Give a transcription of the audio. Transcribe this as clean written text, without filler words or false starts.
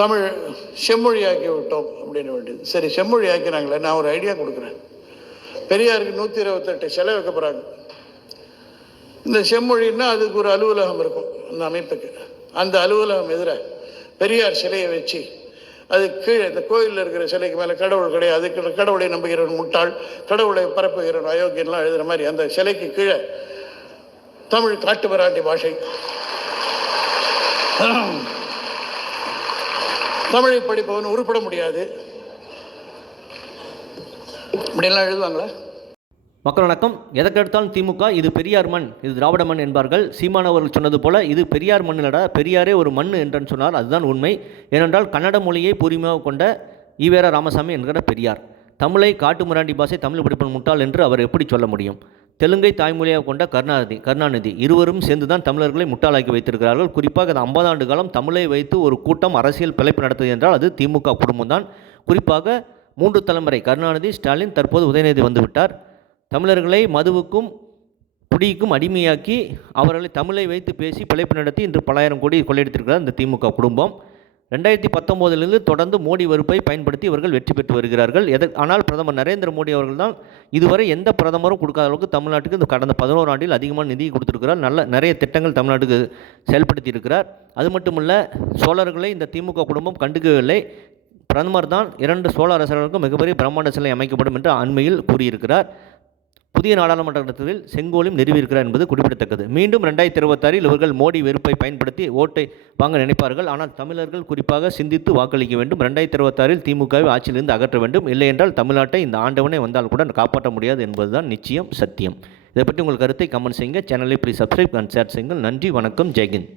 தமிழ் செம்மொழியாக்கி விட்டோம் அப்படின்னு வேண்டியது. சரி, செம்மொழி ஆக்கினாங்களே, நான் ஒரு ஐடியா கொடுக்குறேன். பெரியாருக்கு 128 சிலை வைக்க போகிறாங்க. இந்த செம்மொழின்னா அதுக்கு ஒரு அலுவலகம் இருக்கும் அந்த அமைப்புக்கு. அந்த அலுவலகம் எதிர பெரியார் சிலையை வச்சு அது கீழே இந்த கோயிலில் இருக்கிற சிலைக்கு மேலே கடவுள் கிடையாது, அதுக்கு கடவுளை நம்புகிறவன் முட்டாள், கடவுளை பரப்புகிறவன் அயோக்கியன்லாம் எழுதுகிற மாதிரி அந்த சிலைக்கு கீழே தமிழ் காட்டு மிராண்டி பாஷை, தமிழை படிப்பவன் உருப்பட முடியாது அப்படின்லாம் எழுதுவாங்களா? மக்கள் வணக்கம். எதற்கெடுத்தாலும் திமுக இது பெரியார் மண், இது திராவிட மண் என்பார்கள். சீமானவர்கள் சொன்னது போல இது பெரியார் மண்ணிலடா, பெரியாரே ஒரு மண் என்றுன்னு சொன்னார். அதுதான் உண்மை. ஏனென்றால் கன்னட மொழியை பூர்வீகமாக கொண்ட ஈவேரா ராமசாமி என்கிற பெரியார் தமிழை காட்டு மிராண்டி பாஷை, தமிழ் படிப்பன் முட்டாள் என்று அவர் எப்படி சொல்ல முடியும்? தெலுங்கை தாய்மொழியாக கொண்ட கருணாநிதி இருவரும் சேர்ந்து தான் தமிழர்களை முட்டாளாக்கி வைத்திருக்கிறார்கள். குறிப்பாக அது 50 ஆண்டு காலம் தமிழை வைத்து ஒரு கூட்டம் அரசியல் பிழைப்பு நடத்துது என்றால் அது திமுக குடும்பம் தான். குறிப்பாக 3 தலைமுறை கருணாநிதி, ஸ்டாலின், தற்போது உதயநிதி வந்துவிட்டார். தமிழர்களை மதுவுக்கும் குடிக்கும் அடிமையாக்கி அவர்களை தமிழை வைத்து பேசி பிழைப்பு நடத்தி இன்று பல ஆயிரம் கோடி கொள்ளையடித்திருக்கிறார் இந்த திமுக குடும்பம். 2019 தொடர்ந்து மோடி வெறுப்பை பயன்படுத்தி இவர்கள் வெற்றி பெற்று வருகிறார்கள். ஆனால் பிரதமர் நரேந்திர மோடி அவர்கள் தான் இதுவரை எந்த பிரதமரும் கொடுக்காத அளவுக்கு தமிழ்நாட்டுக்கு இந்த கடந்த 11 ஆண்டில் அதிகமான நிதி கொடுத்திருக்கிறார். நிறைய திட்டங்கள் தமிழ்நாட்டுக்கு செயல்படுத்தி இருக்கிறார். அது மட்டுமல்ல, சோழர்களை இந்த திமுக குடும்பம் கண்டுக்கவில்லை. பிரதமர் தான் 2 சோழ அரசர்களுக்கும் மிகப்பெரிய பிரம்மாண்ட சிலை அமைக்கப்படும் என்று அண்மையில் கூறியிருக்கிறார். புதிய நாடாளுமன்றத்தில் செங்கோலும் நிறுவியிருக்கிறார் என்பது குறிப்பிடத்தக்கது. மீண்டும் 2026 இவர்கள் மோடி வெறுப்பை பயன்படுத்தி ஓட்டை வாங்க நினைப்பார்கள். ஆனால் தமிழர்கள் குறிப்பாக சிந்தித்து வாக்களிக்க வேண்டும். 2026 திமுகவை ஆட்சியிலிருந்து அகற்ற வேண்டும். இல்லை என்றால் தமிழ்நாட்டை இந்த ஆண்டவனே வந்தால் கூட காப்பாற்ற முடியாது என்பதுதான் நிச்சயம், சத்தியம். இதை பற்றி உங்கள் கருத்தை கமெண்ட் செய்யுங்க. சேனலை ப்ளீஸ் சப்ஸ்கிரைப் அண்ட் ஷேர் செய்யுங்கள். நன்றி, வணக்கம், ஜெய்ஹிந்த்.